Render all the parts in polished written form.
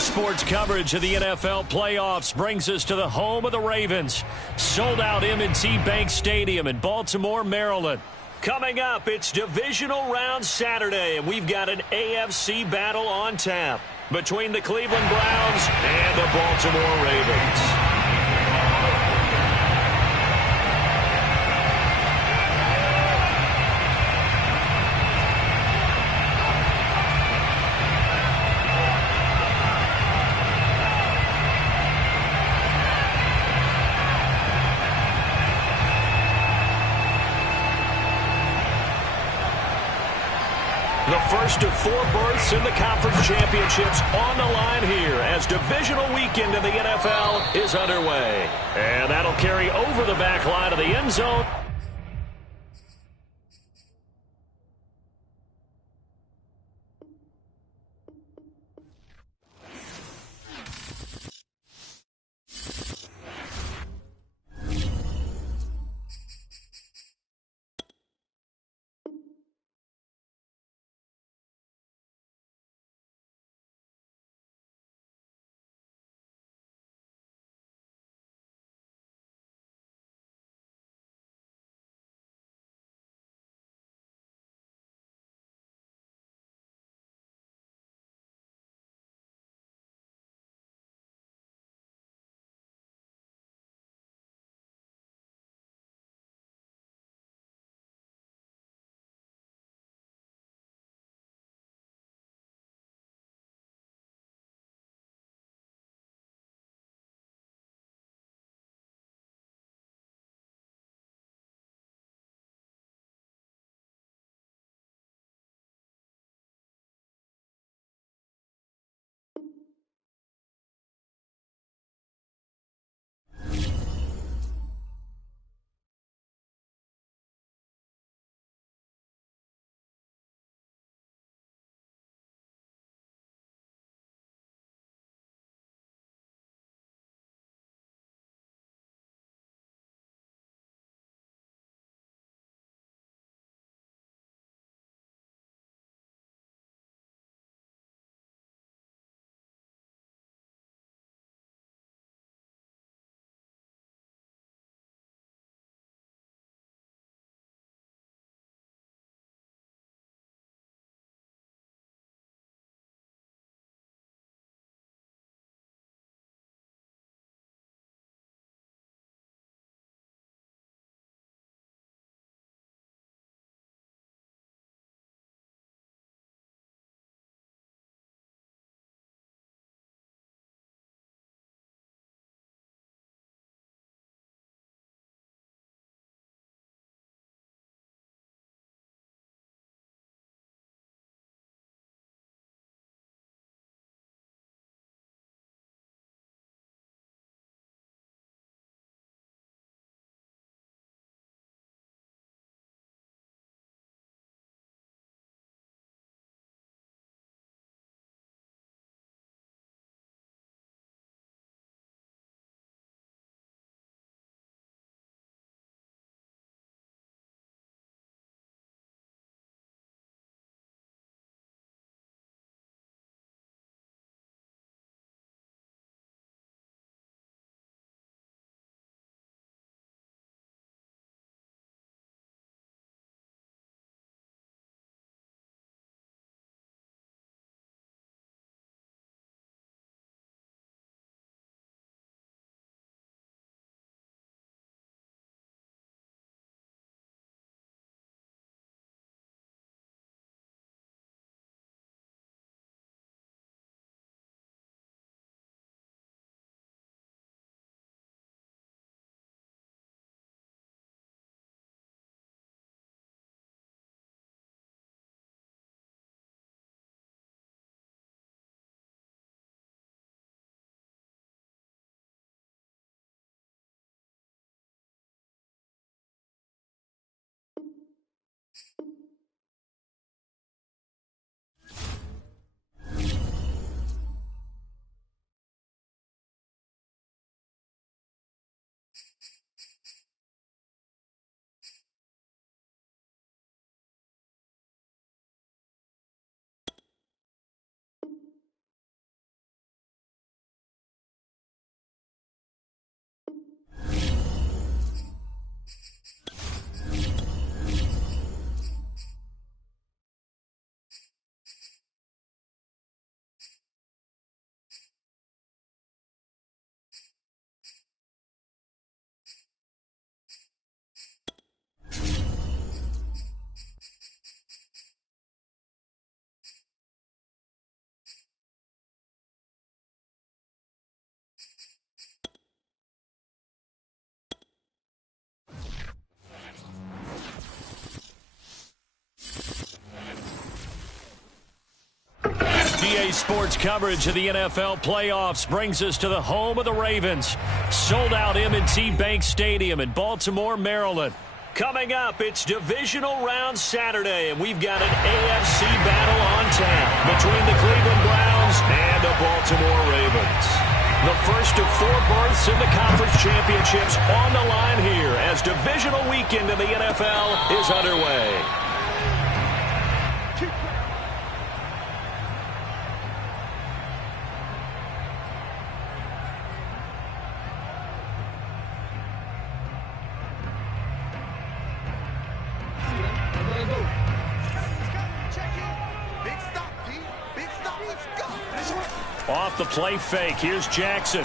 Sports coverage of the NFL playoffs brings us to the home of the Ravens. Sold out M&T Bank Stadium in Baltimore, Maryland. Coming up, it's Divisional Round Saturday, and we've got an AFC battle on tap between the Cleveland Browns and the Baltimore Ravens. The first of 4 berths in the conference championships on the line here as divisional weekend in the NFL is underway. And that'll carry over the back line of the end zone. PA Sports coverage of the NFL playoffs brings us to the home of the Ravens. Sold out M&T Bank Stadium in Baltimore, Maryland. Coming up, it's divisional round Saturday, and we've got an AFC battle on tap between the Cleveland Browns and the Baltimore Ravens. The first of 4 berths in the conference championships on the line here as divisional weekend in the NFL is underway. Off the play fake, here's Jackson.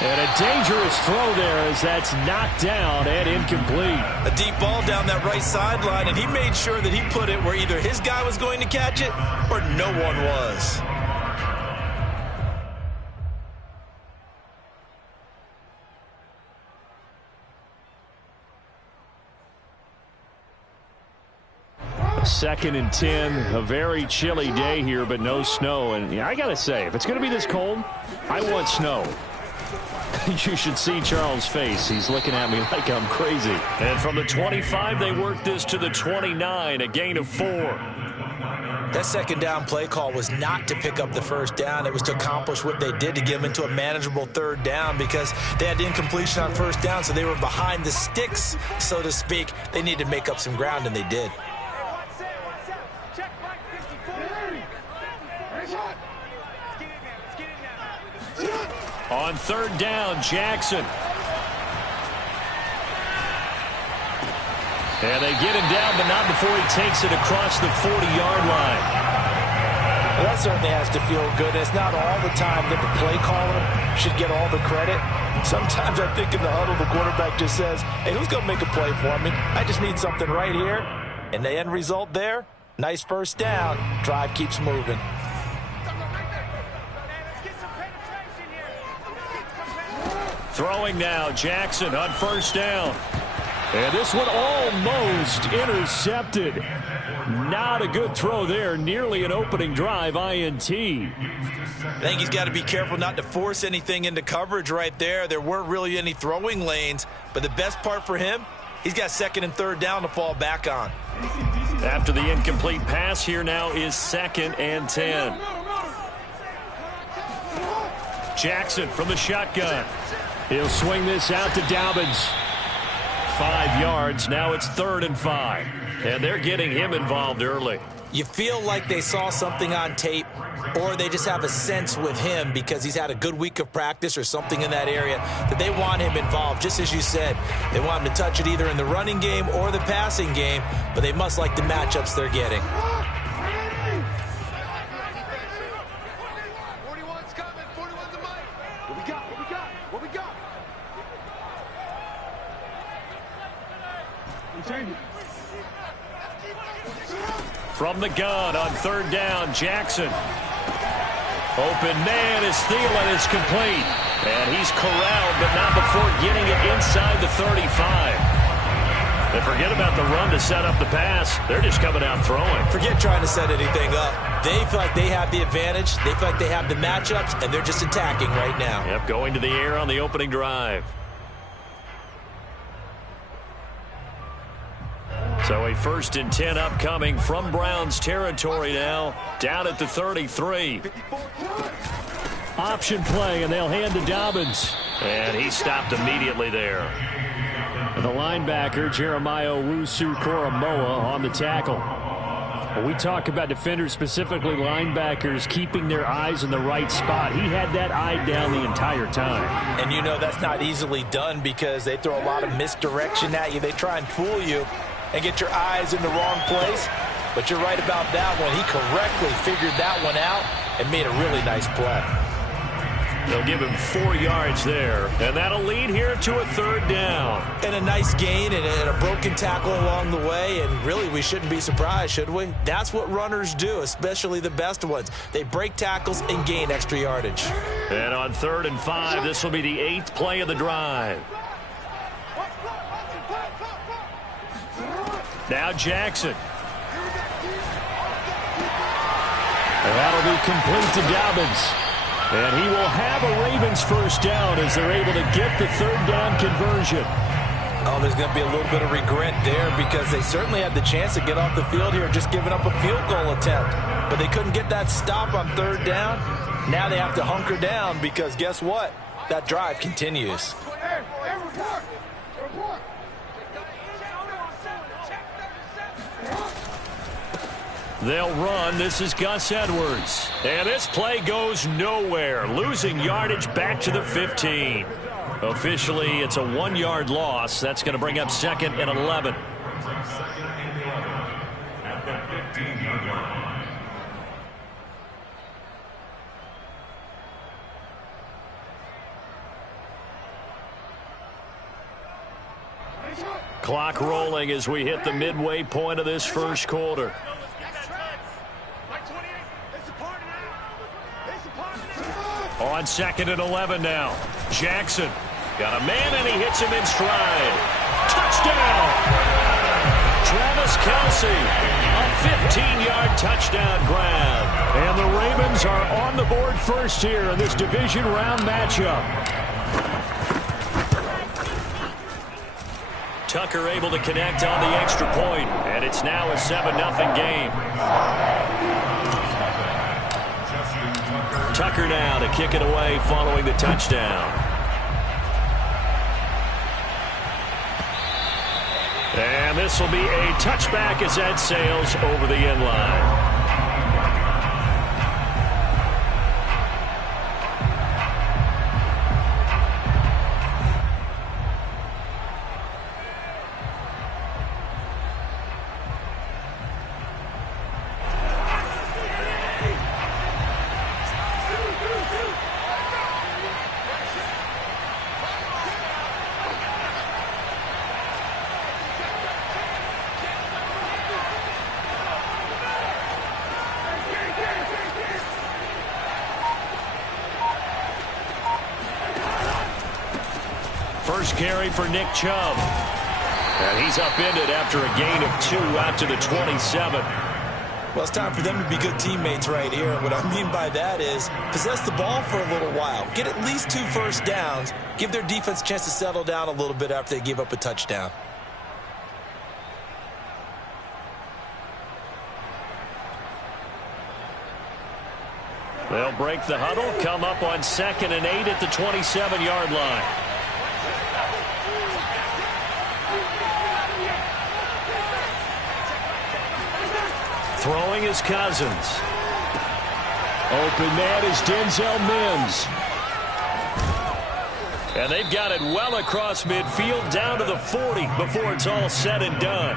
And a dangerous throw there as that's knocked down and incomplete. A deep ball down that right sideline, and he made sure that he put it where either his guy was going to catch it or no one was. Second and 10, a very chilly day here, but no snow. And yeah, I got to say, if it's going to be this cold, I want snow. You should see Charles' face. He's looking at me like I'm crazy. And from the 25, they work this to the 29, a gain of 4. That second down play call was not to pick up the first down. It was to accomplish what they did to get them into a manageable third down because they had incompletion on first down, so they were behind the sticks, so to speak. They needed to make up some ground, and they did. On third down, Jackson. And they get him down, but not before he takes it across the 40-yard line. Well, that certainly has to feel good. It's not all the time that the play caller should get all the credit. Sometimes I think in the huddle, the quarterback just says, hey, who's going to make a play for me? I just need something right here. And the end result there, nice first down. Drive keeps moving. Throwing now, Jackson on first down. And this one almost intercepted. Not a good throw there. Nearly an opening drive INT. I think he's got to be careful not to force anything into coverage right there. There weren't really any throwing lanes. But the best part for him, he's got second and third down to fall back on. After the incomplete pass, here now is second and 10. Jackson from the shotgun. He'll swing this out to Dobbins. 5 yards. Now it's 3rd and 5. And they're getting him involved early. You feel like they saw something on tape, or they just have a sense with him because he's had a good week of practice or something in that area that they want him involved. Just as you said, they want him to touch it either in the running game or the passing game, but they must like the matchups they're getting. From the gun on third down, Jackson. Open man is Thielen is complete. And he's corralled, but not before getting it inside the 35. And forget about the run to set up the pass. They're just coming out throwing. Forget trying to set anything up. They feel like they have the advantage. They feel like they have the matchups, and they're just attacking right now. Yep, going to the air on the opening drive. So a 1st and 10 upcoming from Browns territory now. Down at the 33. Option play, and they'll hand to Dobbins. And he stopped immediately there. The linebacker, Jeremiah Owusu-Koramoah, on the tackle. When we talk about defenders, specifically linebackers, keeping their eyes in the right spot. He had that eye down the entire time. And you know that's not easily done because they throw a lot of misdirection at you. They try and fool you and get your eyes in the wrong place. But you're right about that one. He correctly figured that one out and made a really nice play. They'll give him 4 yards there, and that'll lead here to a 3rd down. And a nice gain and a broken tackle along the way, and really we shouldn't be surprised, should we? That's what runners do, especially the best ones. They break tackles and gain extra yardage. And on 3rd and 5, this will be the 8th play of the drive. Now Jackson. That'll be complete to Dobbins. And he will have a Ravens first down as they're able to get the third down conversion. Oh, there's going to be a little bit of regret there because they certainly had the chance to get off the field here, just giving up a field goal attempt. But they couldn't get that stop on third down. Now they have to hunker down because guess what? That drive continues. They'll run. This is Gus Edwards. And this play goes nowhere. Losing yardage back to the 15. Officially, it's a 1-yard loss. That's going to bring up 2nd and 11. Clock rolling as we hit the midway point of this first quarter. On 2nd and 11 now. Jackson got a man and he hits him in stride. Touchdown! Travis Kelce, a 15-yard touchdown grab. And the Ravens are on the board first here in this division round matchup. Tucker able to connect on the extra point, and it's now a 7-0 game. Tucker now to kick it away following the touchdown. And this will be a touchback as that sails over the end line. First carry for Nick Chubb. And he's upended after a gain of 2 out to the 27. Well, it's time for them to be good teammates right here. And what I mean by that is possess the ball for a little while. Get at least 2 first downs. Give their defense a chance to settle down a little bit after they give up a touchdown. They'll break the huddle, come up on 2nd and 8 at the 27-yard line. Throwing is Cousins. Open man is Denzel Mims. And they've got it well across midfield down to the 40 before it's all said and done.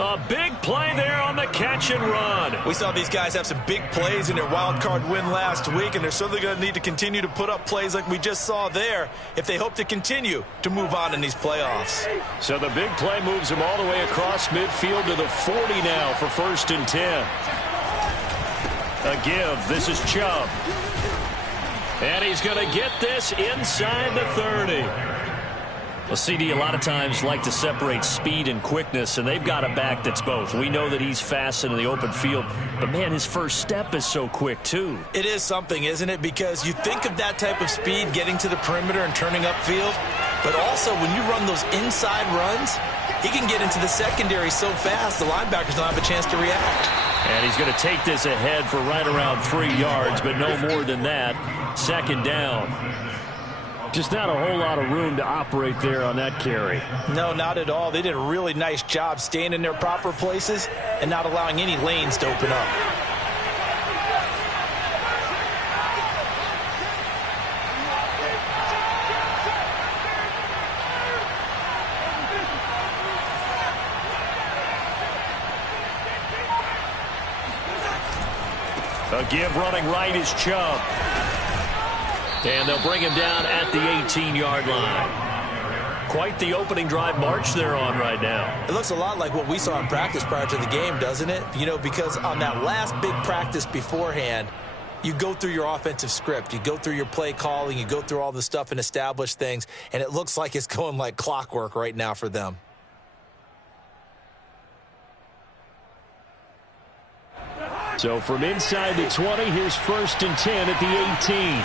A big play there on the catch and run. We saw these guys have some big plays in their wild card win last week, and they're certainly going to need to continue to put up plays like we just saw there if they hope to continue to move on in these playoffs. So the big play moves them all the way across midfield to the 40 now for 1st and 10. A give. This is Chubb. And he's going to get this inside the 30. Well, CD, a lot of times like to separate speed and quickness, and they've got a back that's both. We know that he's fast in the open field, but, man, his first step is so quick, too. It is something, isn't it? Because you think of that type of speed getting to the perimeter and turning upfield, but also when you run those inside runs, he can get into the secondary so fast the linebackers don't have a chance to react. And he's going to take this ahead for right around 3 yards, but no more than that. 2nd down. Just not a whole lot of room to operate there on that carry. No, not at all. They did a really nice job staying in their proper places and not allowing any lanes to open up. A give running right is Chubb. And they'll bring him down at the 18-yard line. Quite the opening drive march they're on right now. It looks a lot like what we saw in practice prior to the game, doesn't it? You know, because on that last big practice beforehand, you go through your offensive script. You go through your play calling. You go through all the stuff and establish things. And it looks like it's going like clockwork right now for them. So from inside the 20, here's 1st and 10 at the 18.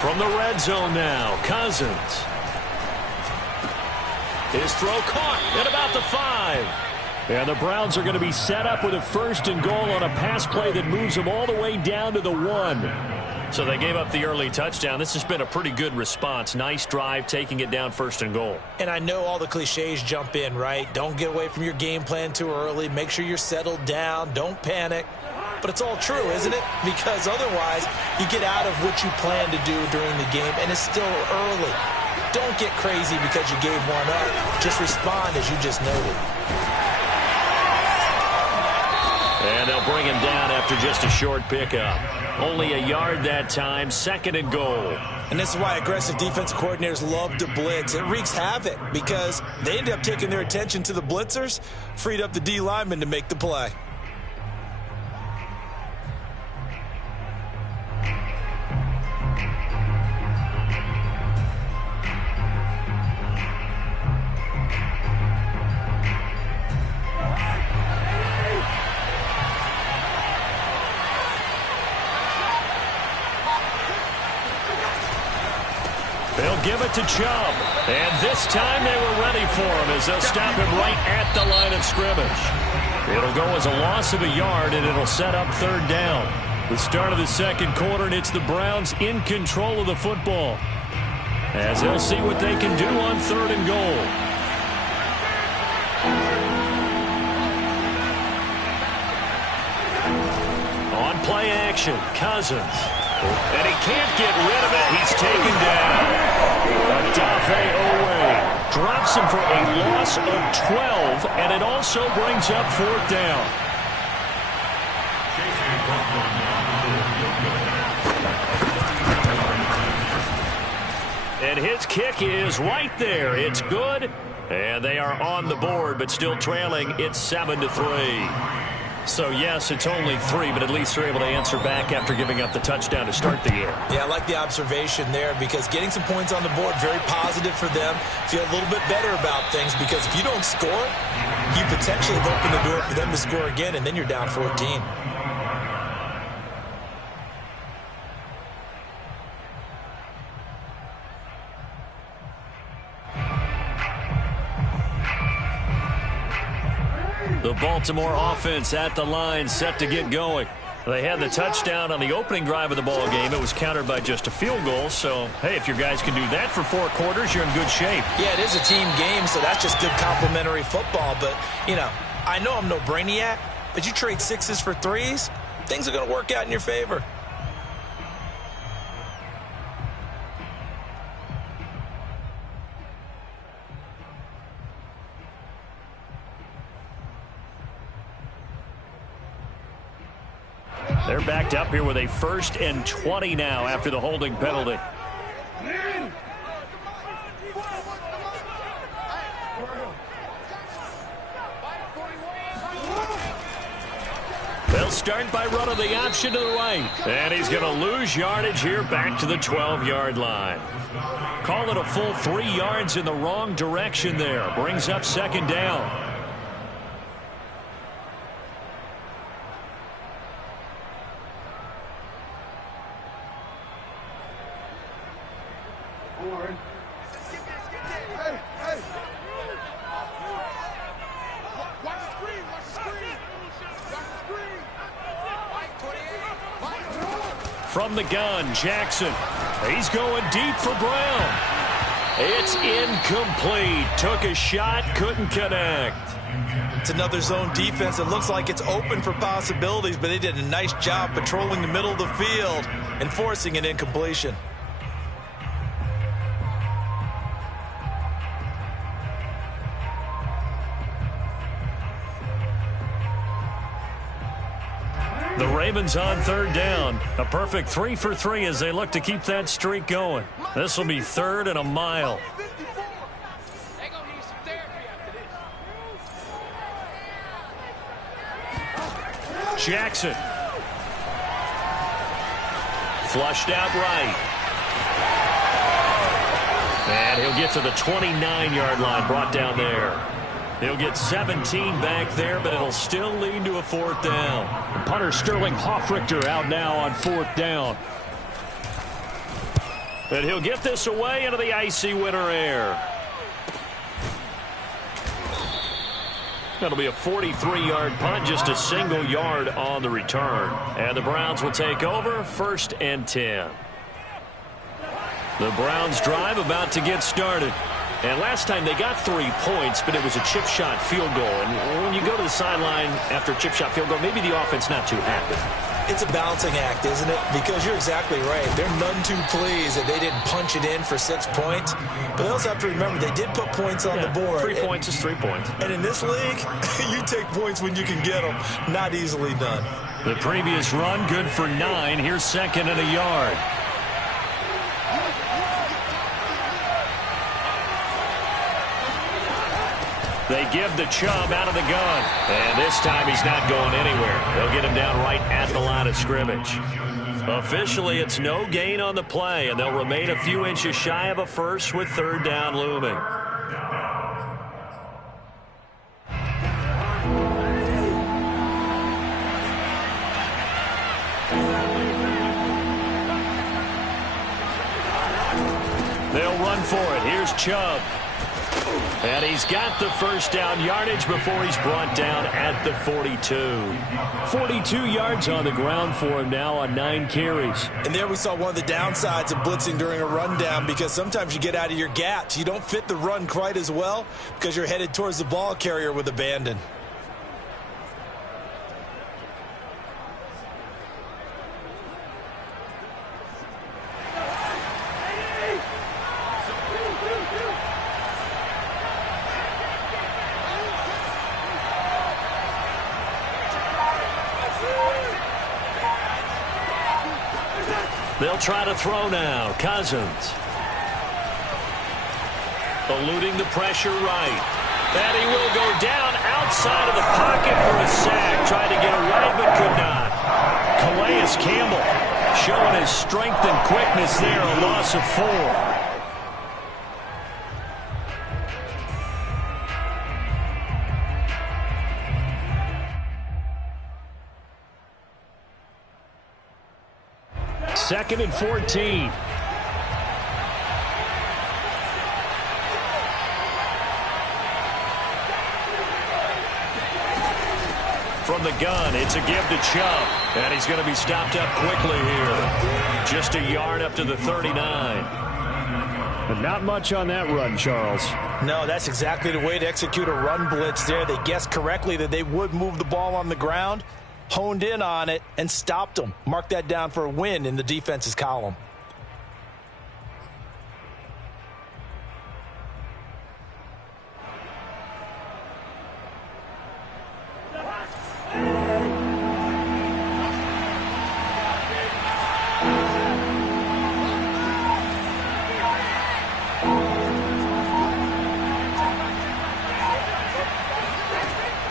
From the red zone now, Cousins. His throw caught at about the 5. And the Browns are going to be set up with a 1st and goal on a pass play that moves them all the way down to the 1. So they gave up the early touchdown. This has been a pretty good response. Nice drive, taking it down 1st and goal. And I know all the cliches jump in, right? Don't get away from your game plan too early. Make sure you're settled down. Don't panic. But it's all true, isn't it? Because otherwise, you get out of what you plan to do during the game, and it's still early. Don't get crazy because you gave one up. Just respond as you just noted. And they'll bring him down after just a short pickup. Only a yard that time, 2nd and goal. And this is why aggressive defensive coordinators love to blitz. It wreaks havoc because they end up taking their attention to the blitzers, freed up the D lineman to make the play. They'll give it to Chubb. And this time they were ready for him as they'll stop him right at the line of scrimmage. It'll go as a loss of a yard, and it'll set up 3rd down. The start of the 2nd quarter, and it's the Browns in control of the football, as they'll see what they can do on 3rd and goal. On play action, Cousins. And he can't get rid of it. He's taken down. Odafe Owe drops him for a loss of 12, and it also brings up 4th down. And his kick is right there. It's good, and they are on the board, but still trailing. It's 7-3. So, yes, it's only 3, but at least they're able to answer back after giving up the touchdown to start the year. Yeah, I like the observation there because getting some points on the board, very positive for them. Feel a little bit better about things because if you don't score, you potentially have opened the door for them to score again, and then you're down 14. The Baltimore offense at the line, set to get going. They had the touchdown on the opening drive of the ball game. It was countered by just a field goal. So, hey, if your guys can do that for 4 quarters, you're in good shape. Yeah, it is a team game, so that's just good complimentary football. But, you know, I know I'm no brainiac, but you trade 6s for 3s, things are going to work out in your favor. They're backed up here with a 1st and 20 now after the holding penalty. They'll start by running the option to the right. And he's going to lose yardage here back to the 12-yard line. Call it a full 3 yards in the wrong direction there. Brings up 2nd down. From the gun, Jackson. He's going deep for Brown. It's incomplete. Took a shot, couldn't connect. It's another zone defense. It looks like it's open for possibilities, but they did a nice job patrolling the middle of the field and forcing an incompletion. The Ravens on 3rd down. A perfect 3 for 3 as they look to keep that streak going. This will be 3rd and a mile. Jackson. Flushed out right. And he'll get to the 29-yard line, brought down there. He'll get 17 back there, but it'll still lead to a 4th down. Punter Sterling Hoffrichter out now on 4th down. And he'll get this away into the icy winter air. That'll be a 43-yard punt, just a single yard on the return. And the Browns will take over, 1st and 10. The Browns drive about to get started. And last time they got 3 points, but it was a chip shot field goal. And when you go to the sideline after a chip shot field goal, maybe the offense not too happy. It's a balancing act, isn't it? Because you're exactly right. They're none too pleased that they didn't punch it in for 6 points. But they also have to remember they did put points on the board. 3 points is 3 points. And in this league, you take points when you can get them. Not easily done. The previous run, good for 9. Here's 2nd and a yard. They give the Chubb out of the gun. And this time he's not going anywhere. They'll get him down right at the line of scrimmage. Officially, it's no gain on the play, and they'll remain a few inches shy of a first with 3rd down looming. They'll run for it. Here's Chubb. And he's got the 1st down yardage before he's brought down at the 42. 42 yards on the ground for him now on 9 carries. And there we saw one of the downsides of blitzing during a rundown, because sometimes you get out of your gaps. You don't fit the run quite as well because you're headed towards the ball carrier with abandon. They'll try to throw now. Cousins. Eluding the pressure right. And he will go down outside of the pocket for a sack. Tried to get away but could not. Calais Campbell showing his strength and quickness there. A loss of 4. Second and 14. From the gun, it's a give to Chubb. And he's going to be stopped up quickly here. Just a yard up to the 39. But not much on that run, Charles. No, that's exactly the way to execute a run blitz there. They guessed correctly that they would move the ball on the ground, honed in on it, and stopped them. Mark that down for a win in the defense's column.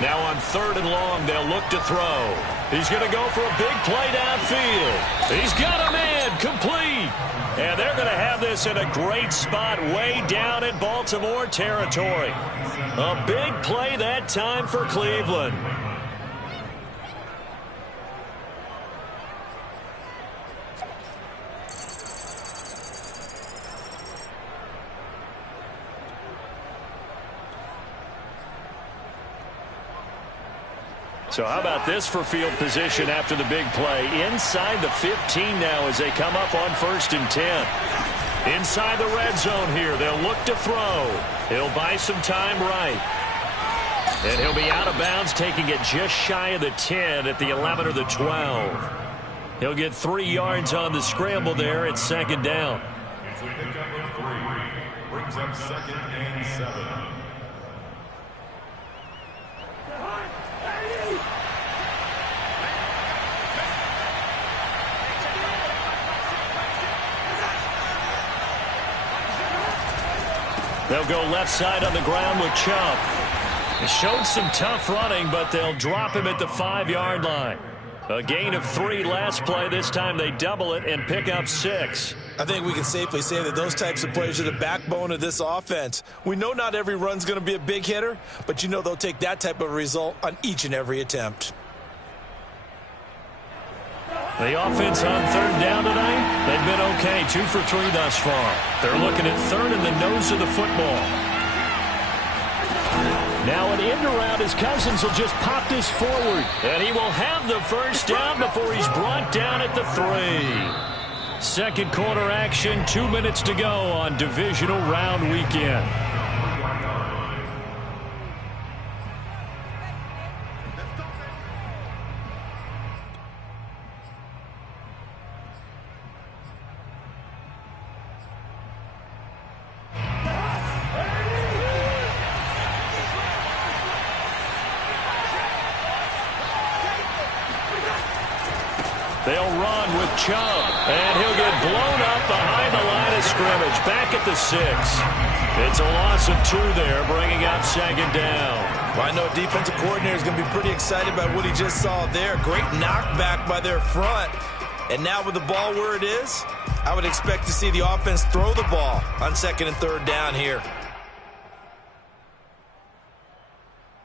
Now on 3rd and long, they'll look to throw. He's going to go for a big play downfield. He's got a man complete. And they're going to have this in a great spot way down in Baltimore territory. A big play that time for Cleveland. So how about this for field position after the big play? Inside the 15 now as they come up on 1st and 10. Inside the red zone here. They'll look to throw. He'll buy some time right. And he'll be out of bounds, taking it just shy of the 10 at the 11 or the 12. He'll get 3 yards on the scramble there at 2nd down. It's a pickup of 3. Brings up 2nd and 7. They'll go left side on the ground with Chubb. He showed some tough running, but they'll drop him at the 5-yard line. A gain of 3 last play. This time they double it and pick up 6. I think we can safely say that those types of players are the backbone of this offense. We know not every run's going to be a big hitter, but you know they'll take that type of result on each and every attempt. The offense on 3rd down tonight, they've been okay, 2 for 3 thus far. They're looking at 3rd in the nose of the football. Now an end around as Cousins will just pop this forward. And he will have the first down before he's brought down at the 3. Second quarter action, 2 minutes to go on divisional round weekend. They'll run with Chubb, and he'll get blown up behind the line of scrimmage, back at the 6. It's a loss of 2 there, bringing up 2nd down. Well, I know defensive coordinator is going to be pretty excited about what he just saw there. Great knockback by their front. And now with the ball where it is, I would expect to see the offense throw the ball on 2nd and 3rd down here.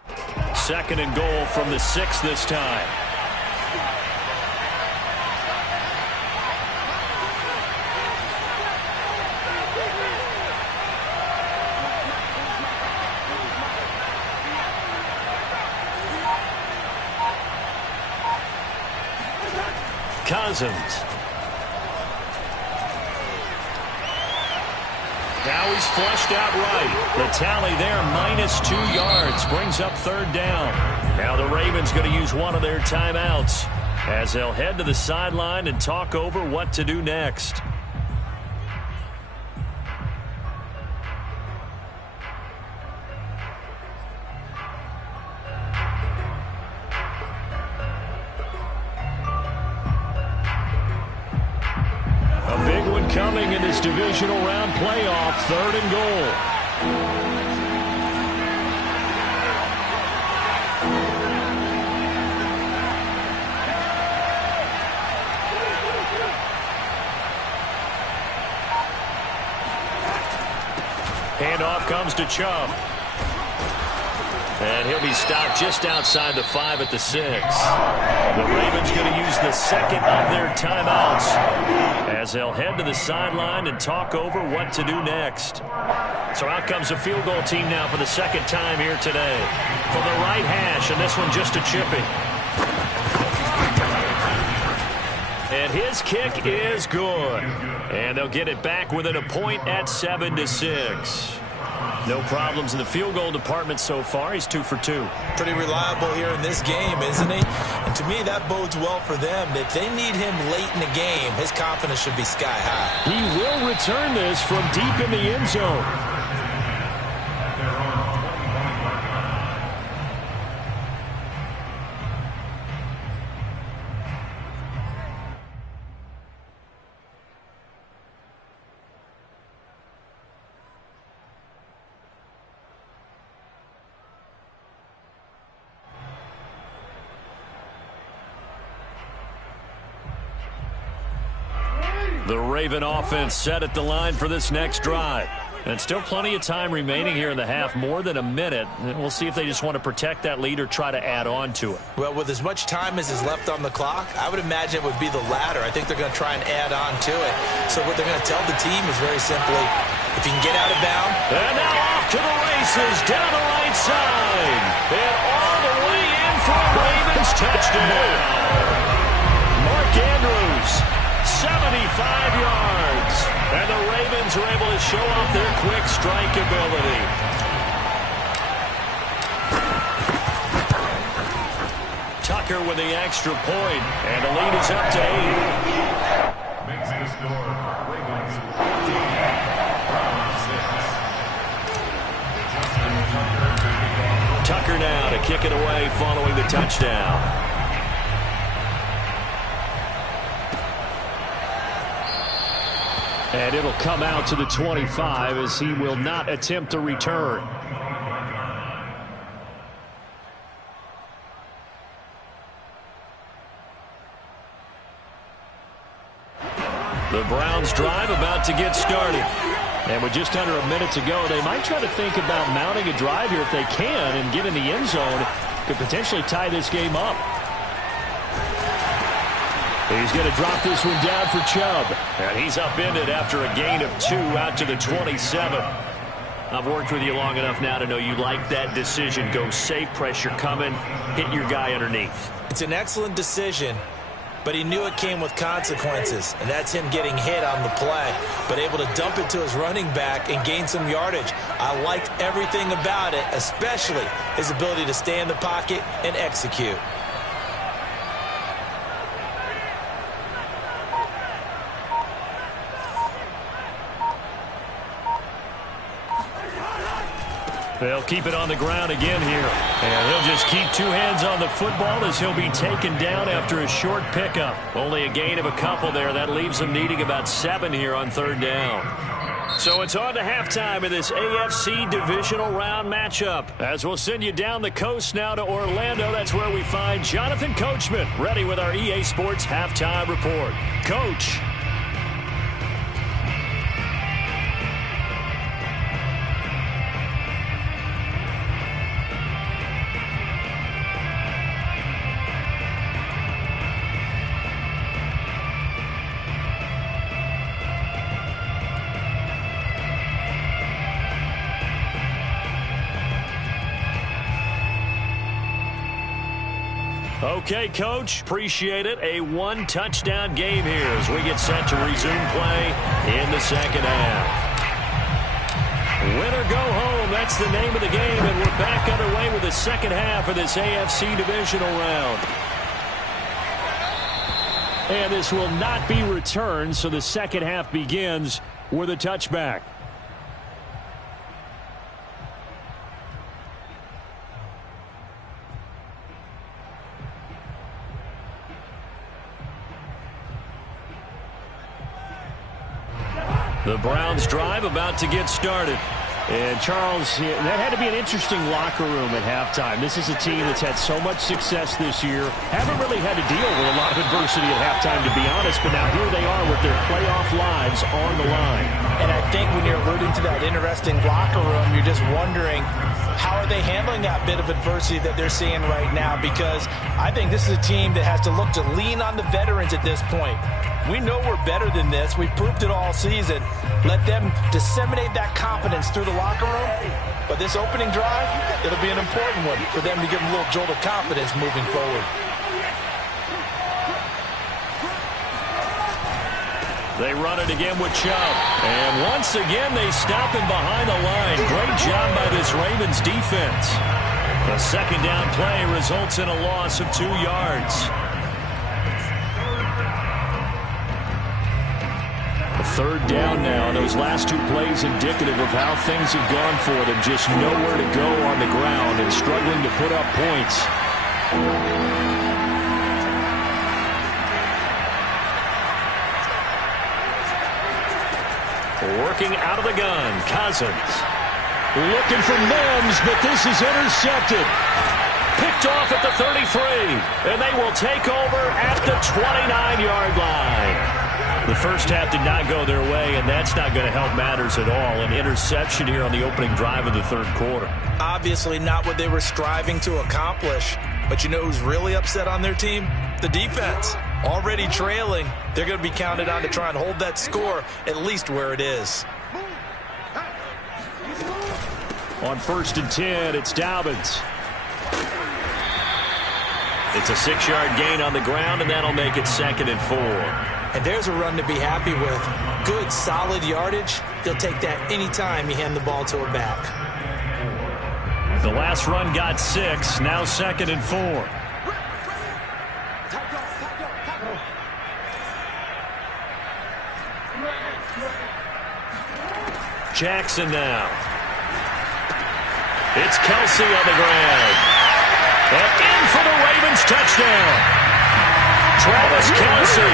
2nd and goal from the 6 this time. Cousins. Now he's flushed out right. The tally there, -2 yards, brings up 3rd down. Now the Ravens going to use one of their timeouts as they'll head to the sideline and talk over what to do next. Coming in this divisional round playoff, 3rd and goal. Handoff comes to Chubb. And he'll be stopped just outside the 5 at the 6. The Ravens going to use the 2nd of their timeouts as they'll head to the sideline and talk over what to do next. So out comes a field goal team now for the 2nd time here today. From the right hash, and this one just a chipping. And his kick is good. And they'll get it back within a point at 7-6. No problems in the field goal department so far. He's 2 for 2. Pretty reliable here in this game, isn't he? And to me, that bodes well for them. If they need him late in the game, his confidence should be sky high. He will return this from deep in the end zone. The Raven offense set at the line for this next drive. And still plenty of time remaining here in the half, more than a minute. And we'll see if they just want to protect that lead or try to add on to it. Well, with as much time as is left on the clock, I would imagine it would be the latter. I think they're going to try and add on to it. So what they're going to tell the team is very simply, if you can get out of bounds. And now off to the races, down the right side. And all the way in for a Ravens touchdown. Mark Andrews. 75 yards. And the Ravens are able to show off their quick strike ability. Tucker with the extra point, and the lead is up to 8. Makes the score. Ravens 14, Tucker now to kick it away following the touchdown. And it'll come out to the 25 as he will not attempt to return. The Browns drive about to get started. And with just under a minute to go, they might try to think about mounting a drive here if they can and get in the end zone. Could potentially tie this game up. He's going to drop this one down for Chubb. And he's upended after a gain of 2 out to the 27. I've worked with you long enough now to know you like that decision. Go safe, pressure coming, hit your guy underneath. It's an excellent decision, but he knew it came with consequences, and that's him getting hit on the play, but able to dump it to his running back and gain some yardage. I liked everything about it, especially his ability to stay in the pocket and execute. They'll keep it on the ground again here. And he'll just keep 2 hands on the football as he'll be taken down after a short pickup. Only a gain of a couple there. That leaves him needing about 7 here on 3rd down. So it's on to halftime in this AFC Divisional Round matchup. As we'll send you down the coast now to Orlando. That's where we find Jonathan Coachman ready with our EA Sports Halftime Report. Coach. Okay, Coach, appreciate it. A 1-touchdown game here as we get set to resume play in the second half. Win or go home, that's the name of the game, and we're back underway with the second half of this AFC Divisional Round. And this will not be returned, so the second half begins with a touchback. The Browns drive about to get started. And Charles, that had to be an interesting locker room at halftime. This is a team that's had so much success this year. Haven't really had to deal with a lot of adversity at halftime, to be honest. But now here they are with their playoff lives on the line. And I think when you're alluding to that interesting locker room, you're just wondering, how are they handling that bit of adversity that they're seeing right now? Because I think this is a team that has to look to lean on the veterans at this point. We know we're better than this. We've proved it all season. Let them disseminate that confidence through the locker room. But this opening drive, it'll be an important one for them to give them a little jolt of confidence moving forward. They run it again with Chubb. And once again, they stop him behind the line. Great job by this Ravens defense. The second down play results in a loss of 2 yards. Third down now, and those last 2 plays indicative of how things have gone for them. Just nowhere to go on the ground and struggling to put up points. Working out of the gun, Cousins. Looking for Mims, but this is intercepted. Picked off at the 33, and they will take over at the 29-yard line. The first half did not go their way, and that's not going to help matters at all. An interception here on the opening drive of the third quarter. Obviously not what they were striving to accomplish. But you know who's really upset on their team? The defense. Already trailing. They're going to be counted on to try and hold that score at least where it is. On 1st and 10, it's Dobbins. It's a 6-yard gain on the ground, and that'll make it 2nd and 4. And there's a run to be happy with. Good, solid yardage. They'll take that anytime you hand the ball to a back. The last run got 6, now 2nd and 4. Jackson now. It's Kelsey on the ground. And in for the Ravens touchdown. Travis Kelsey,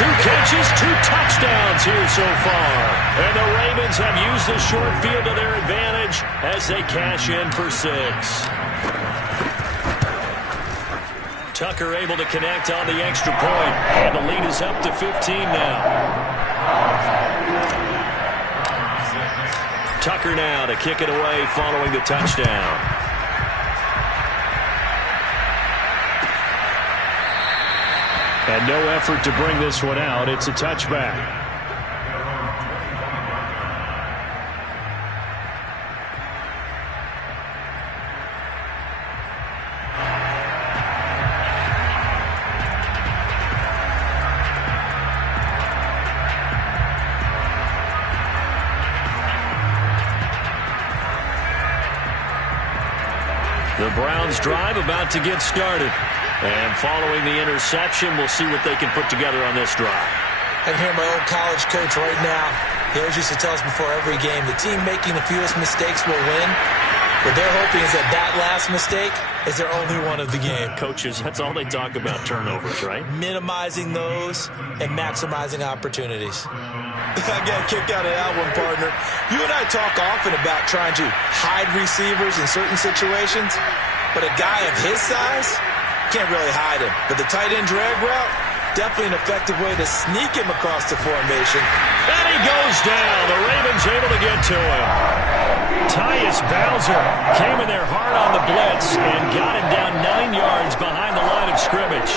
2 catches, 2 touchdowns here so far. And the Ravens have used the short field to their advantage as they cash in for 6. Tucker able to connect on the extra point. And the lead is up to 15 now. Tucker now to kick it away following the touchdown. And no effort to bring this one out. It's a touchback. The Browns drive about to get started. And following the interception, we'll see what they can put together on this drive. I can hear my old college coach right now. He always used to tell us before every game, the team making the fewest mistakes will win. What they're hoping is that last mistake is their only one of the game. Coaches, that's all they talk about, turnovers, right? Minimizing those and maximizing opportunities. I got a kick out of that one, partner. You and I talk often about trying to hide receivers in certain situations, but a guy of his size can't really hide him. But the tight end drag route, definitely an effective way to sneak him across the formation. And he goes down. The Ravens able to get to him. Tyus Bowser came in there hard on the blitz and got him down 9 yards behind the line of scrimmage.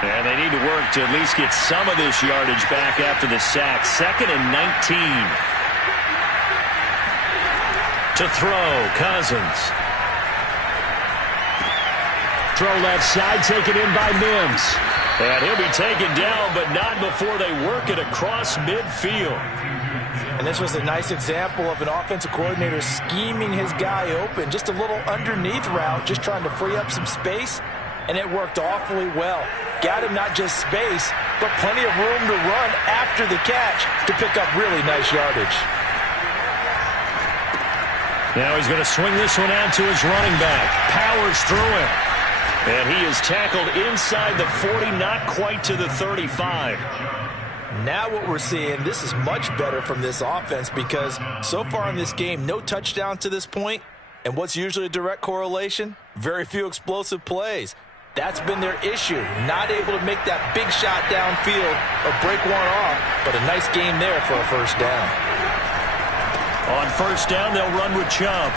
And they need to work to at least get some of this yardage back after the sack. 2nd and 19. To throw, Cousins. Throw left side, taken in by Mims. And he'll be taken down, but not before they work it across midfield. And this was a nice example of an offensive coordinator scheming his guy open. Just a little underneath route, just trying to free up some space. And it worked awfully well. Got him not just space, but plenty of room to run after the catch to pick up really nice yardage. Now he's going to swing this one out to his running back. Powers through him. And he is tackled inside the 40, not quite to the 35. Now what we're seeing, this is much better from this offense because so far in this game, no touchdown to this point. And what's usually a direct correlation? Very few explosive plays. That's been their issue. Not able to make that big shot downfield or break one off, but a nice game there for a first down. On first down, they'll run with Chubb.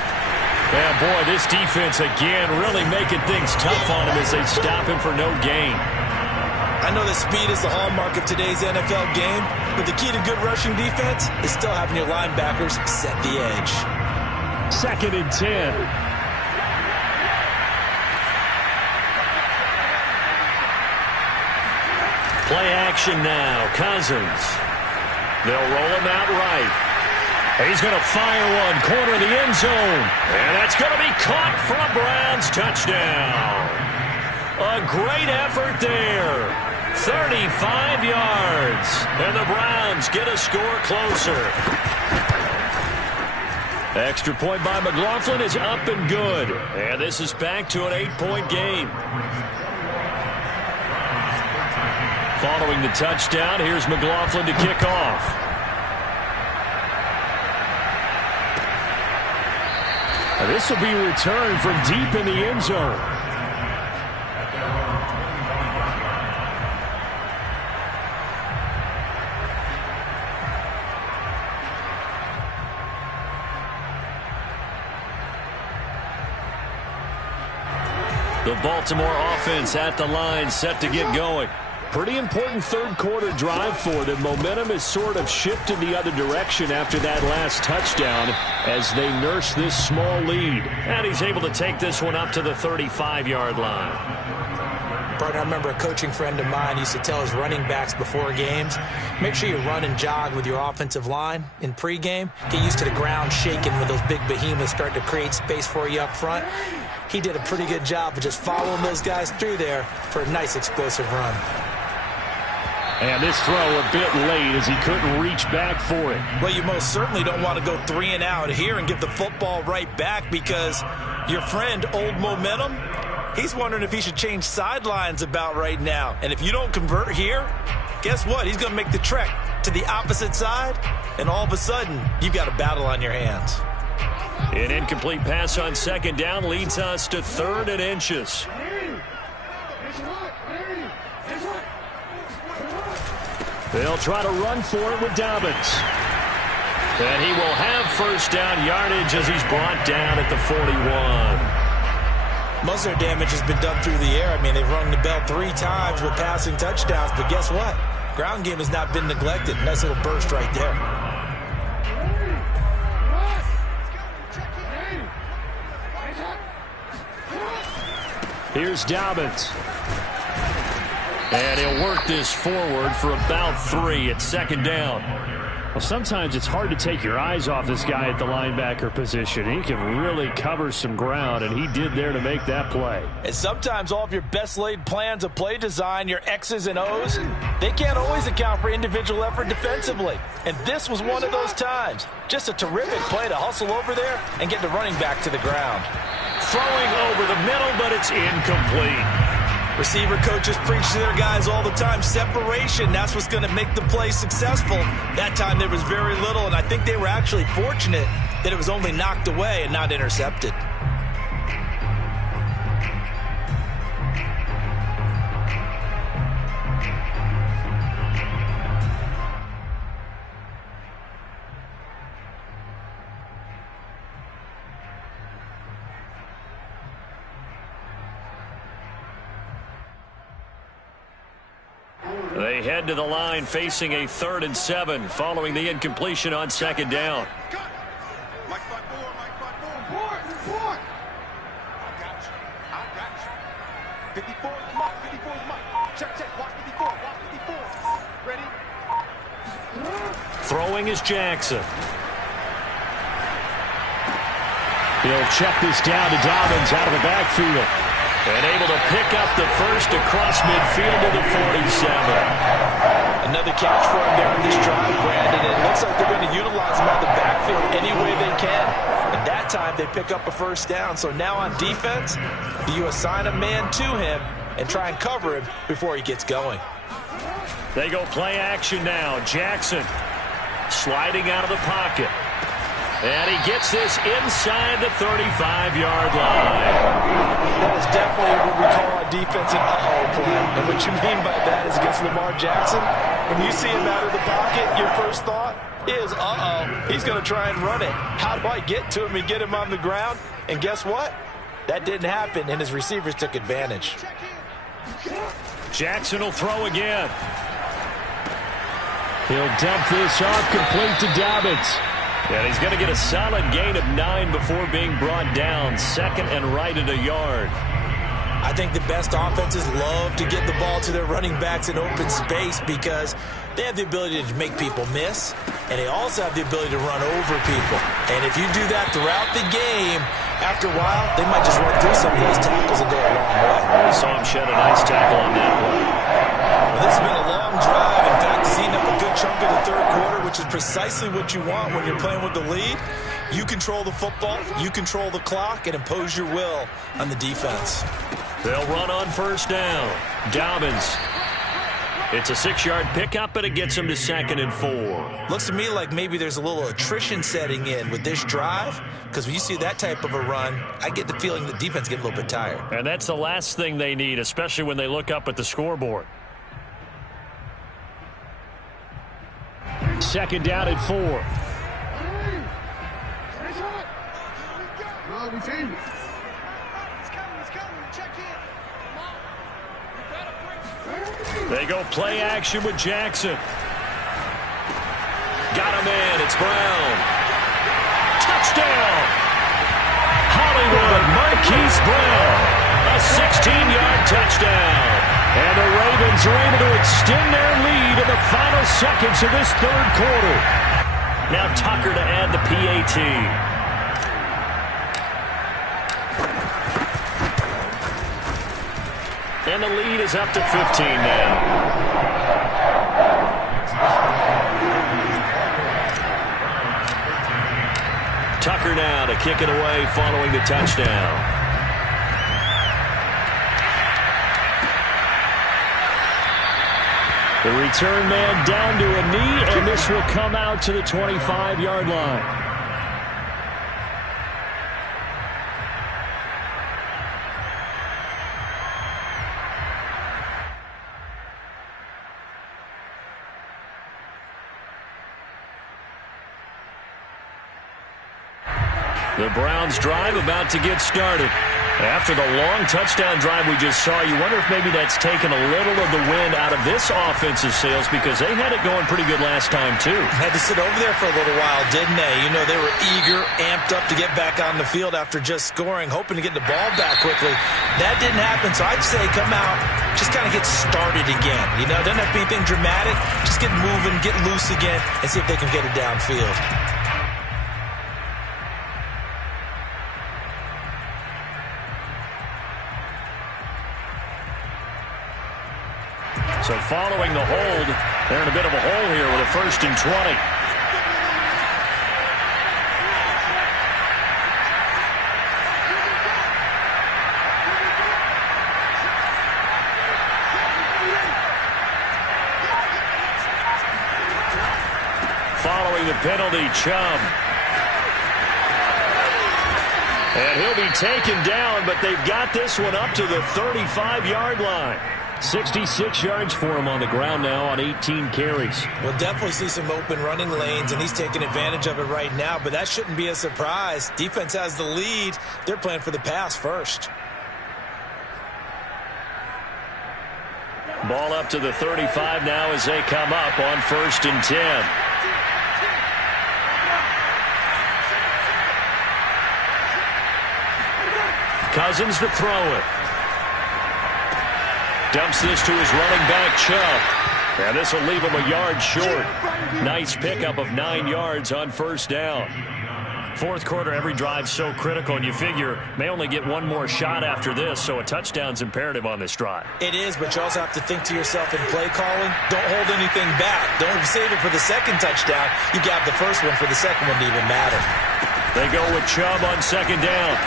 And boy, this defense again really making things tough on him as they stop him for no gain. I know that speed is the hallmark of today's NFL game, but the key to good rushing defense is still having your linebackers set the edge. 2nd and 10. Play action now. Cousins. They'll roll him out right. He's going to fire one, corner of the end zone. And that's going to be caught for a Browns touchdown. A great effort there. 35 yards. And the Browns get a score closer. Extra point by McLaughlin is up and good. And this is back to an 8-point game. Following the touchdown, here's McLaughlin to kick off. This will be returned from deep in the end zone. The Baltimore offense at the line, set to get going. Pretty important third quarter drive for them. Momentum has sort of shifted the other direction after that last touchdown as they nurse this small lead. And he's able to take this one up to the 35-yard line. Partner, I remember a coaching friend of mine used to tell his running backs before games, make sure you run and jog with your offensive line in pregame. Get used to the ground shaking when those big behemoths start to create space for you up front. He did a pretty good job of just following those guys through there for a nice explosive run. And this throw a bit late as he couldn't reach back for it. Well, you most certainly don't want to go 3 and out here and get the football right back because your friend, Old Momentum, he's wondering if he should change sidelines about right now. And if you don't convert here, guess what? He's going to make the trek to the opposite side, and all of a sudden, you've got a battle on your hands. An incomplete pass on second down leads us to 3rd and inches. They'll try to run for it with Dobbins. And he will have first down yardage as he's brought down at the 41. Most of their damage has been done through the air. I mean, they've rung the bell 3 times with passing touchdowns, but guess what? Ground game has not been neglected. Nice little burst right there. Here's Dobbins. And he'll work this forward for about 3 at second down. Well, sometimes it's hard to take your eyes off this guy at the linebacker position. He can really cover some ground, and he did there to make that play. And sometimes all of your best laid plans of play design, your X's and O's, they can't always account for individual effort defensively. And this was one of those times. Just a terrific play to hustle over there and get the running back to the ground. Throwing over the middle, but it's incomplete. Receiver coaches preach to their guys all the time. Separation, that's what's going to make the play successful. That time there was very little, and I think they were actually fortunate that it was only knocked away and not intercepted. They head to the line facing a 3rd and 7 following the incompletion on second down. Mike 5-4, Mike 5-4. I got you. 54 is Mike. 54 is Mike. Check. Watch 54. Watch 54. Ready? Throwing is Jackson. He'll check this down to Dobbins out of the backfield. And able to pick up the first across midfield to the 47. Another catch for him there on this drive, Brandon. It looks like they're going to utilize him out of the backfield any way they can. And that time they pick up a first down. So now on defense, you assign a man to him and try and cover him before he gets going. They go play action now. Jackson sliding out of the pocket. And he gets this inside the 35-yard line. That is definitely what we call on defense an uh-oh play. And what you mean by that is against Lamar Jackson, when you see him out of the pocket, your first thought is, uh-oh, he's going to try and run it. How do I get to him and get him on the ground? And guess what? That didn't happen, and his receivers took advantage. Jackson will throw again. He'll dump this off complete to Dobbins. And he's going to get a solid gain of 9 before being brought down. 2nd and right at a yard. I think the best offenses love to get the ball to their running backs in open space because they have the ability to make people miss, and they also have the ability to run over people. And if you do that throughout the game, after a while, they might just run through some of those tackles and go a long way. We saw him shed a nice tackle on that play. Well, this has been a long drive. In fact, it's eaten up a good chunk of the 3rd quarter, which is precisely what you want when you're playing with the lead. You control the football, you control the clock, and impose your will on the defense. They'll run on first down. Dobbins. It's a 6-yard pickup, but it gets him to 2nd and 4. Looks to me like maybe there's a little attrition setting in with this drive, because when you see that type of a run, I get the feeling the defense gets a little bit tired. And that's the last thing they need, especially when they look up at the scoreboard. 2nd down and 4. They go play action with Jackson. Got him in. It's Brown. Touchdown. Hollywood Marquise Brown. A 16-yard touchdown. And the Ravens are able to extend their lead in the final seconds of this 3rd quarter. Now Tucker to add the PAT. And the lead is up to 15 now. Tucker now to kick it away following the touchdown. The return man down to a knee, and this will come out to the 25-yard line. The Browns drive about to get started. After the long touchdown drive we just saw, you wonder if maybe that's taken a little of the wind out of this offensive sails because they had it going pretty good last time too. Had to sit over there for a little while, didn't they? You know, they were eager, amped up to get back on the field after just scoring, hoping to get the ball back quickly. That didn't happen, so I'd say come out, just kind of get started again. You know, doesn't have to be anything dramatic. Just get moving, get loose again, and see if they can get it downfield. So following the hold, they're in a bit of a hole here with a 1st and 20. Following the penalty, Chubb. And he'll be taken down, but they've got this one up to the 35-yard line. 66 yards for him on the ground now on 18 carries. We'll definitely see some open running lanes, and he's taking advantage of it right now, but that shouldn't be a surprise. Defense has the lead. They're playing for the pass first. Ball up to the 35 now as they come up on 1st and 10. Cousins to throw it. Dumps this to his running back, Chubb. And this will leave him a yard short. Nice pickup of 9 yards on 1st down. 4th quarter, every drive so critical, and you figure may only get one more shot after this, so a touchdown's imperative on this drive. It is, but you also have to think to yourself in play calling, don't hold anything back. Don't save it for the second touchdown. You got the first one for the second one to even matter. They go with Chubb on 2nd down.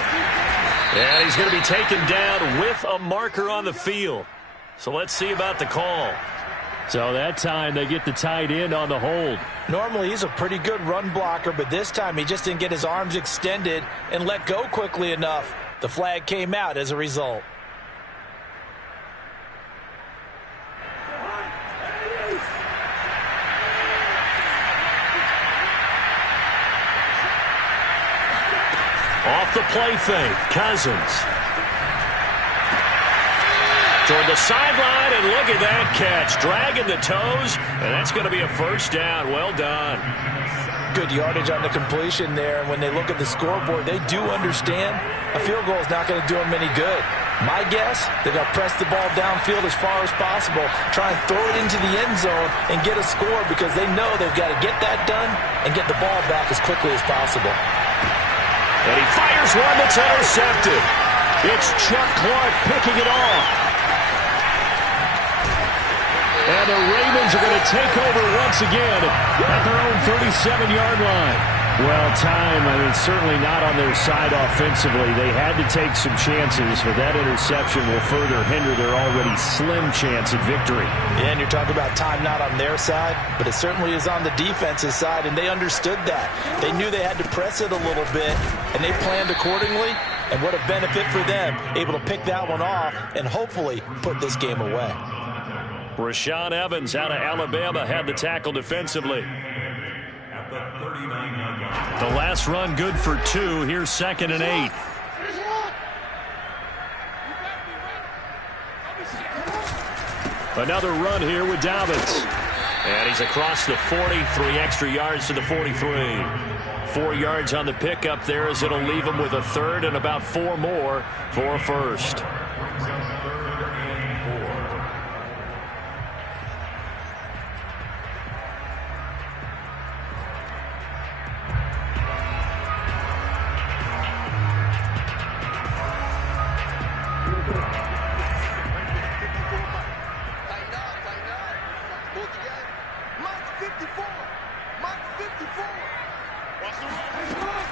And he's going to be taken down with a marker on the field. So let's see about the call. So that time they get the tight end on the hold. Normally he's a pretty good run blocker, but this time he just didn't get his arms extended and let go quickly enough. The flag came out as a result. Off the play fake, Cousins. Toward the sideline, and look at that catch. Dragging the toes, and that's going to be a 1st down. Well done. Good yardage on the completion there, and when they look at the scoreboard, they do understand a field goal is not going to do them any good. My guess, they're going to press the ball downfield as far as possible, try and throw it into the end zone and get a score because they know they've got to get that done and get the ball back as quickly as possible. And he fires one that's intercepted. It's Chuck Clark picking it off. And the Ravens are going to take over once again at their own 37-yard line. Well, time, certainly not on their side offensively. They had to take some chances, but that interception will further hinder their already slim chance at victory. Yeah, and you're talking about time not on their side, but it certainly is on the defensive side, and they understood that. They knew they had to press it a little bit, and they planned accordingly, and what a benefit for them, able to pick that one off and hopefully put this game away. Rashaan Evans out of Alabama had the tackle defensively. The last run good for 2. Here's 2nd and 8. Another run here with Dobbins. And he's across the 40, 3 extra yards to the 43. 4 yards on the pickup there as it'll leave him with a 3rd and about 4 more for a 1st.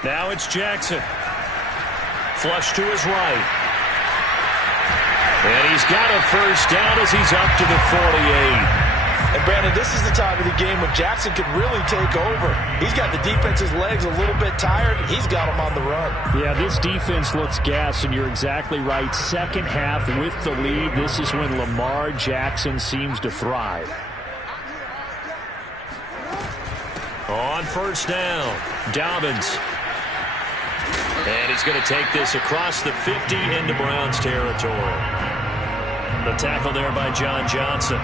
Now it's Jackson. Flush to his right. And he's got a 1st down as he's up to the 48. And Brandon, this is the time of the game when Jackson could really take over. He's got the defense's legs a little bit tired. He's got them on the run. Yeah, this defense looks gassed, and you're exactly right. 2nd half with the lead. This is when Lamar Jackson seems to thrive. On 1st down, Dobbins. And he's going to take this across the 50 into Browns territory. The tackle there by John Johnson.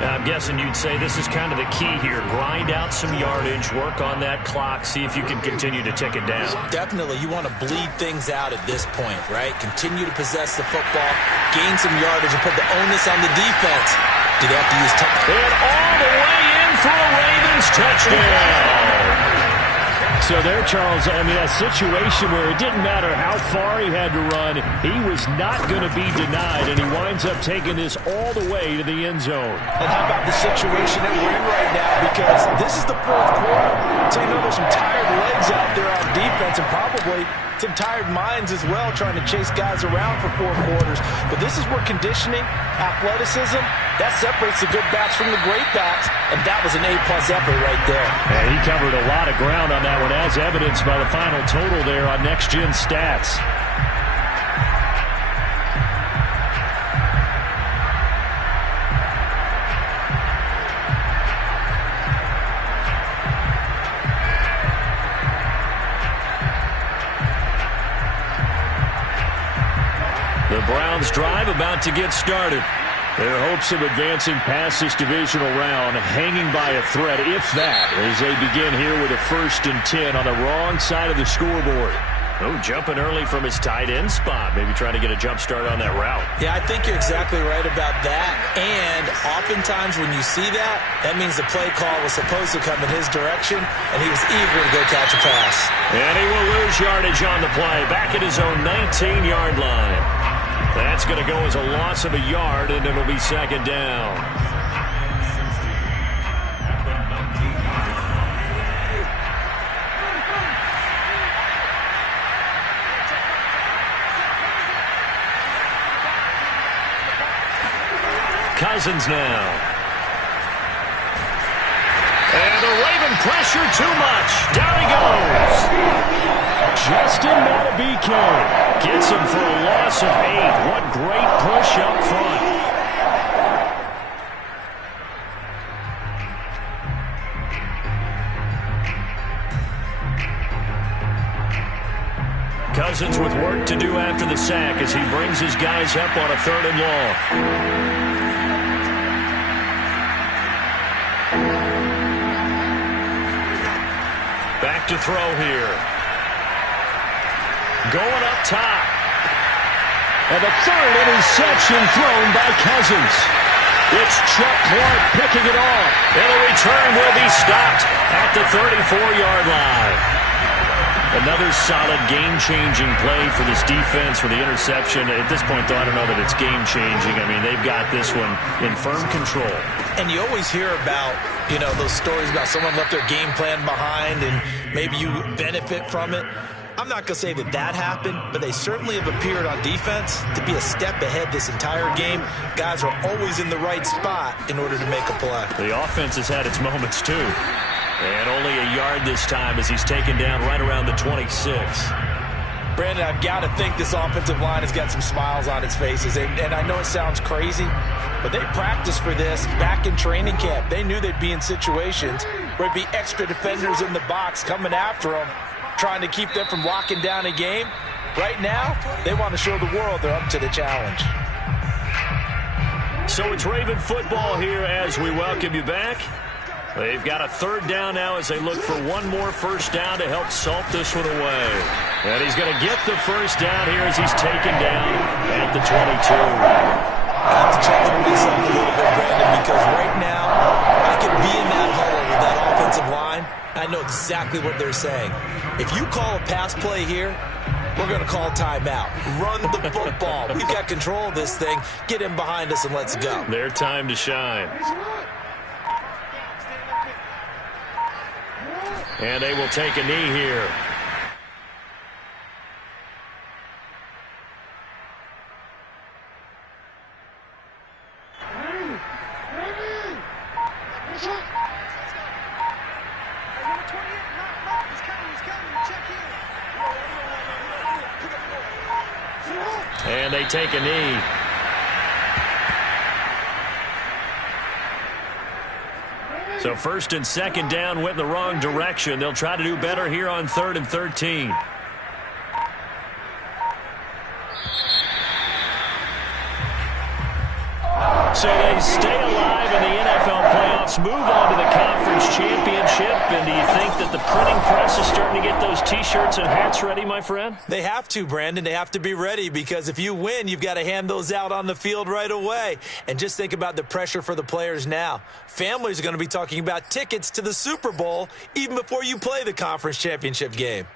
Now, I'm guessing you'd say this is kind of the key here. Grind out some yardage, work on that clock, see if you can continue to tick it down. Definitely. You want to bleed things out at this point, right? Continue to possess the football, gain some yardage, and put the onus on the defense. Do they have to use time? And all the way in for a Ravens touchdown. So there, Charles, I mean, a situation where it didn't matter how far he had to run, he was not going to be denied, and he winds up taking this all the way to the end zone. And how about the situation that we're in right now? Because this is the fourth quarter, so you know there's some tired legs out there on defense and probably some tired minds as well trying to chase guys around for 4 quarters. But this is where conditioning, athleticism, that separates the good backs from the great backs, and that was an A-plus effort right there. And he covered a lot of ground on that one, as evidenced by the final total there on Next Gen Stats. The Browns drive about to get started. Their hopes of advancing past this divisional round hanging by a thread, if that, as they begin here with a 1st and 10 on the wrong side of the scoreboard. Oh, jumping early from his tight end spot. Maybe trying to get a jump start on that route. Yeah, I think you're exactly right about that. And oftentimes when you see that, that means the play call was supposed to come in his direction, and he was eager to go catch a pass. And he will lose yardage on the play, back at his own 19-yard line. That's going to go as a loss of a yard, and it'll be 2nd down. Cousins now. And the Raven pressure too much. Down he goes. Justin Matabike gets him for a loss of 8. What great push up front. Cousins with work to do after the sack as he brings his guys up on a 3rd and long. Back to throw here. Going up top. And the 3rd interception thrown by Cousins. It's Chuck Clark picking it off. And the return will be stopped at the 34-yard line. Another solid game-changing play for this defense for the interception. At this point, though, I don't know that it's game-changing. I mean, they've got this one in firm control. And you always hear about, you know, those stories about someone left their game plan behind and maybe you benefit from it. I'm not going to say that that happened, but they certainly have appeared on defense to be a step ahead this entire game. Guys are always in the right spot in order to make a play. The offense has had its moments, too. And only a yard this time as he's taken down right around the 26. Brandon, I've got to think this offensive line has got some smiles on its faces. And I know it sounds crazy, but they practiced for this back in training camp. They knew they'd be in situations where it'd be extra defenders in the box coming after them, trying to keep them from locking down a game. Right now, they want to show the world they're up to the challenge. So it's Raven football here as we welcome you back. They've got a 3rd down now as they look for one more 1st down to help salt this one away. And he's going to get the 1st down here as he's taken down at the 22. I have to check on myself a little bit, Brandon, because right now I could be in that huddle with that offensive line. I know exactly what they're saying. If you call a pass play here, we're going to call timeout. Run the football. We've got control of this thing. Get in behind us and let's go. Their time to shine. And they will take a knee here. And they take a knee. So 1st and 2nd down went in the wrong direction. They'll try to do better here on 3rd and 13. So they stay alive in the NFL playoffs, move on to the conference championship. And do you think that the printing press is starting to get those T-shirts and hats ready, my friend? They have to, Brandon. They have to be ready because if you win, you've got to hand those out on the field right away. And just think about the pressure for the players now. Families are going to be talking about tickets to the Super Bowl even before you play the conference championship game.